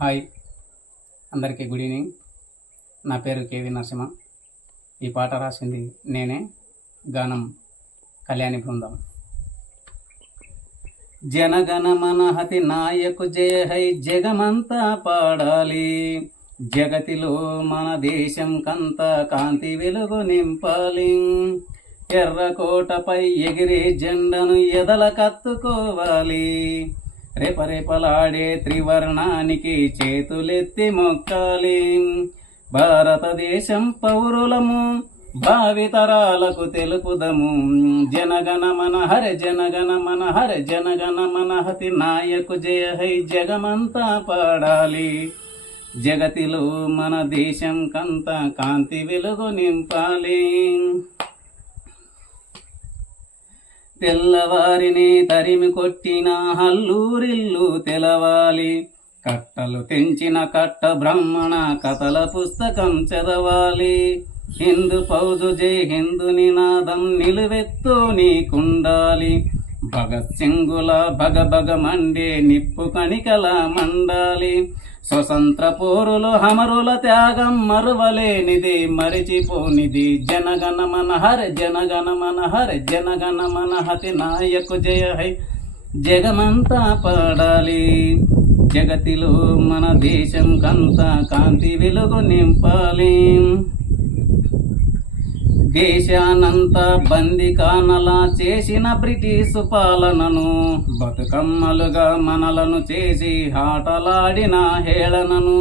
hi అందరికీ good evening నా పేరు కేవి నరసింహ ఈ పాట రాసింది నేనే గానం కళ్యాణి బృందం జనగణ మనహతి నాయకు జయ హై జగమంతా పాడాలి జగతిలో మన దేశం కంత కాంతి వెలుగు నింపాలి ఎర్రకోటపై ఎగిరే జెండను ఎదల కత్తుకోవాలి రేపరేపలాడే త్రివర్ణానికి చేతులెత్తి మొక్కాలి భారతదేశం పౌరులము భావితరాలకు తెలుపుదము జనగణ మన హర జనగణ మన హర జనగణ మన హతి నాయకు జయ హై జగమంతా పాడాలి జగతిలో మన దేశం కంత కాంతి వెలుగు నింపాలి తెల్లవారిని తరిమి కొట్టిన హల్లూరిల్లు తెలవాలి కట్టలు తెంచిన కట్ట బ్రహ్మణ కథల పుస్తకం చదవాలి హిందూ పౌజు జై హిందూ నినాదం నిలువెత్తు నీకుండాలి భగత్సింగుల భగ మండే నిప్పు కణికల మండాలి స్వతంత్ర పోరులు హమరుల త్యాగం మరువలేనిది మరిచిపోనిది జనగణ మన హర జనగణ మన హర జనగణ మన హతి నాయకు జయ హై జగమంతా పాడాలి జగతిలో మన దేశం కంత కాంతి వెలుగు నింపాలి దేశానంతా కానలా చేసిన బ్రిటిష్ పాలనను బతుకమ్మలుగా మనలను చేసి ఆటలాడిన హేళనను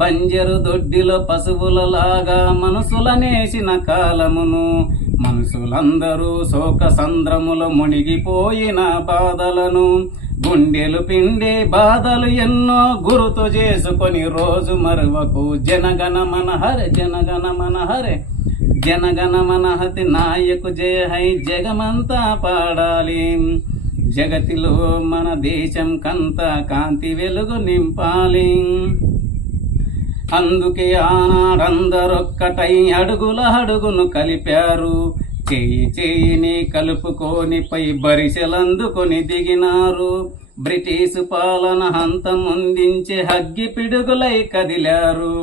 బంజరు దొడ్డిలో పశువులలాగా మనసులనేసిన కాలమును మనుషులందరూ శోక సంద్రములు మునిగిపోయిన బాధలను గుండెలు పిండే బాధలు ఎన్నో గుర్తు చేసుకొని రోజు మరువకు జనగణ మనహరే జనగణ మనహరే జనగణమన మనహతి నాయకు జయ హై జగమంతా పాడాలి జగతిలో మన దేశం కంత కాంతి వెలుగు నింపాలి అందుకే ఆనాడందరొక్కటై అడుగుల అడుగును కలిపారు చేయి చేయిని కలుపుకోనిపై బరిసెలందుకొని దిగినారు బ్రిటిష్ పాలన ముందించి హగ్గి పిడుగులై కదిలారు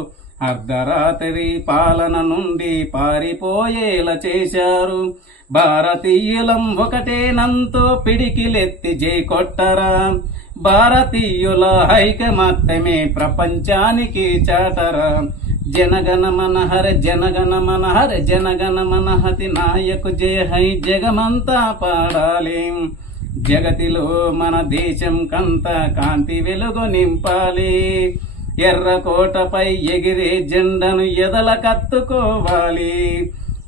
అర్ధరాత్రి పాలన నుండి పారిపోయేలా చేశారు భారతీయులం ఒకటేనంతో పిడికిలెత్తి జై కొట్టరా భారతీయుల మాత్రమే ప్రపంచానికి చాటరా జనగణ మనహర జనగణ మనహర జనగణ మనహతి నాయకు జయ హై జగమంతా పాడాలి జగతిలో మన దేశం కంత కాంతి వెలుగు నింపాలి ఎర్రకోటపై ఎగిరే జెండను ఎదల కత్తుకోవాలి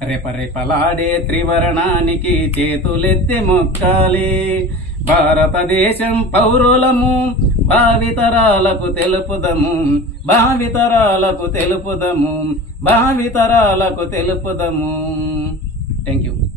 రెపరెపలాడే త్రివర్ణానికి చేతులెత్తి మొక్కాలి భారతదేశం పౌరులము భావితరాలకు తెలుపుదము భావితరాలకు తెలుపుదము భావితరాలకు తెలుపుదము థ్యాంక్ యూ